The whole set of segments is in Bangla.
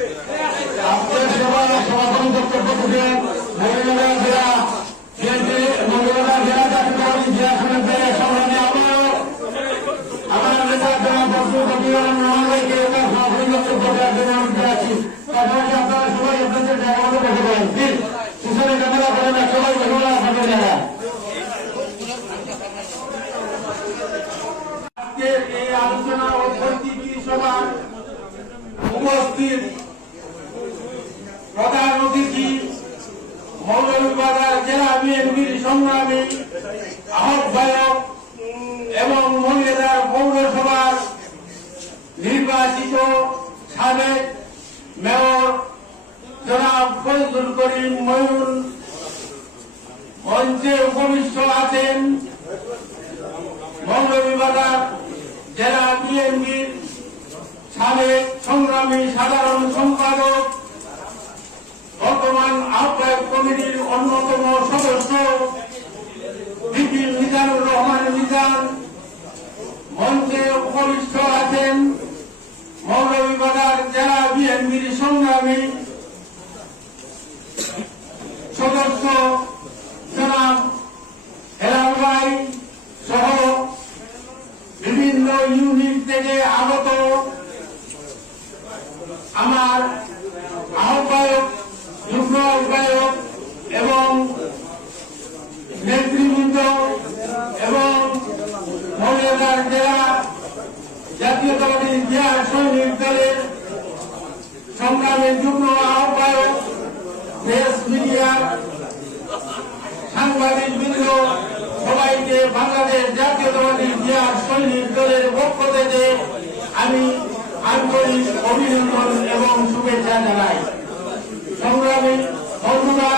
আজকের সভায় সভাপতি বক্তব্য দিলেন মহিলা জেলা মহিলা জেলা জাতীয়তাবাদী জেলা সমিতির সংগ্রামী আমার নেতা জনাব সভাপতি বক্তব্য দেওয়ার জন্য আমি আছি। পাশাপাশি আপনারা সবাই আপনাদের জায়গা মতো বসে পড়েন। প্লিজ পিছনে ক্যামেরা করেন না, সবাই বসে আপনাদের জায়গা। আজকের এই আলোচনা ও প্রস্তুতি সভায় উপস্থিত প্রধান অতিথি মৌলভীবাজার জেলা বিএনপির সংগ্রামী আহ্বায়ক এবং মহিলার পৌরসভার নির্বাচিত সাবেক মেয়র জনাব ফজলুল করিম ময়ূর, মঞ্চে উপবিষ্ট আছেন মৌলভীবাজার জেলা বিএনপির সাবেক সংগ্রামী সাধারণ সম্পাদক, বর্তমান আহ্বায়ক কমিটির অন্যতম সদস্য বিপি মিজানুর রহমান মিজান। মঞ্চে উপবিষ্ট আছেন মৌলভীবাজার জেলা বিএনপির সংগ্রামী সদস্য জনাব হেলাল ভাই সহ বিভিন্ন ইউনিট থেকে আগত আমার আহ্বায়ক, যুগ্ম আহ্বায়ক এবং নেতৃবৃন্দ এবং মৌলভীবাজার জেলা জাতীয়তাবাদী জেলা সৈনিক দলের সংগ্রামী যুগ্ম আহ্বায়ক, প্রেস মিডিয়ার সাংবাদিক বৃন্দ, সবাইকে বাংলাদেশ জাতীয়তাবাদী জেলা সৈনিক দলের পক্ষ থেকে আমি আন্তরিক অভিনন্দন এবং শুভেচ্ছা জানাই। সংগ্রামী বন্ধুরা,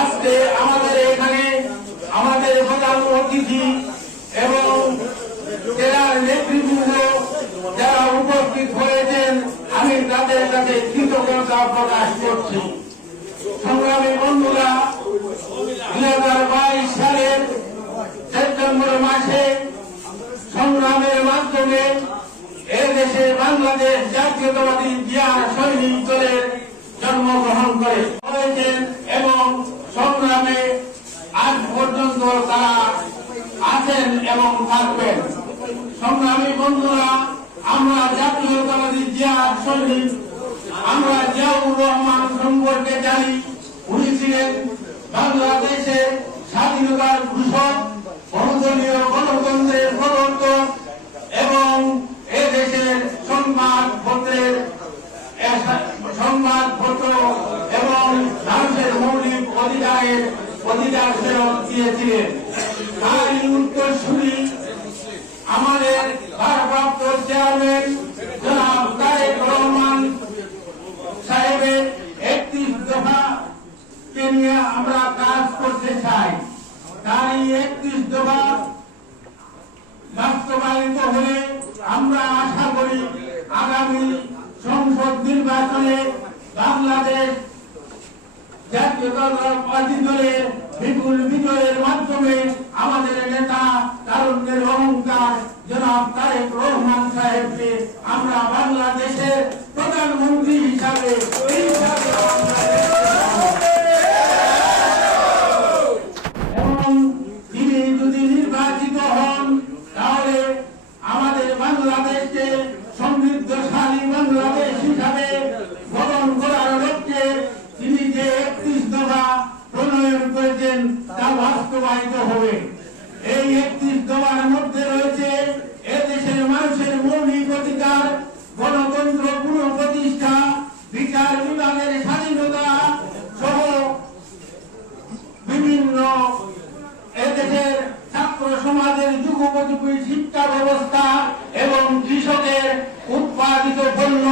আজকে আমাদের এখানে আমাদের প্রধান অতিথি এবং জেলার নেতৃবৃন্দ যারা উপস্থিত হয়েছেন, আমি তাদের কাছে কৃতজ্ঞতা প্রকাশ করছি। সংগ্রামী বন্ধুরা, 2022 সালের সেপ্টেম্বর মাসে সংগ্রামের মাধ্যমে এদেশে বাংলাদেশ জাতীয়তাবাদী জিয়া সৈনিক দলের জন্মগ্রহণ করেছেন এবং সংগ্রামে আজ পর্যন্ত তারা আছেন এবং থাকবেন। সংগ্রামী বন্ধুরা, আমরা জাতীয়তাবাদী জিয়া সৈনিক, আমরা জিয়াউর রহমান সম্পর্কে জানি। উনি ছিলেন বাংলাদেশের স্বাধীনতার ঘোষক, বহুদলীয় গণতন্ত্রের প্রবর্তক এবং এদেশের সংবাদপত্র এবং মানুষের মৌলিক অধিকার ফেরত দিয়েছিলেন। তারই উত্তরসূরি আমাদের ভারপ্রাপ্ত চেয়ারম্যান জনাব তারেক রহমান সাহেবের 31 দফাকে নিয়ে আমরা কাজ করতে চাই। তাই 31 দফা বাস্তবায়িত হলে আমরা আশা করি আগামী সংসদ নির্বাচনে বাংলাদেশ জাতীয়তাবাদী দলের বিপুল বিজয়ের মাধ্যমে আমাদের নেতা তারুণ্যের অহংকার জনাব তারেক রহমান সাহেবকে আমরা বাংলাদেশের প্রধানমন্ত্রী হিসাবে এবং তিনি যদি নির্বাচিত হন তাহলে আমাদের বাংলাদেশকে সমৃদ্ধশালী বাংলাদেশ হিসাবে গঠন করার লক্ষ্যে তিনি যে 31 দফা প্রণয়ন করেছেন তা বাস্তবায়িত হবে। এই 31 দফার মধ্যে রয়েছে এদেশের মানুষের মৌলিক অধিকার, গণতন্ত্র পুনঃপ্রতিষ্ঠা, বিচার বিভাগের স্বাধীনতা সহ বিভিন্ন এদেশের ছাত্র সমাজের যুগোপযোগী শিক্ষা ব্যবস্থা এবং কৃষকের উৎপাদিত পণ্য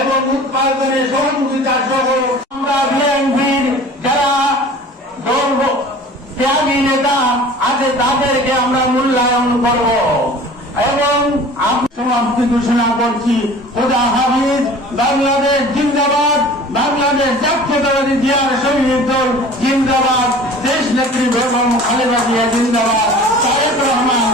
এবং উৎপাদনে সহযোগিতা সহ আমরা বিএনপির যারা ত্যাগী নেতা আছে তাদেরকে আমরা মূল্যায়ন করব এবং সমাপ্তি ঘোষণা করছি। খোদা হাফিজ। বাংলাদেশ জিন্দাবাদ। বাংলাদেশ জাতীয়তাবাদী জিয়া সৈনিক দল জিন্দাবাদ। দেশ নেত্রী বেগম খালেদা জিয়া জিন্দাবাদ। তারেক রহমান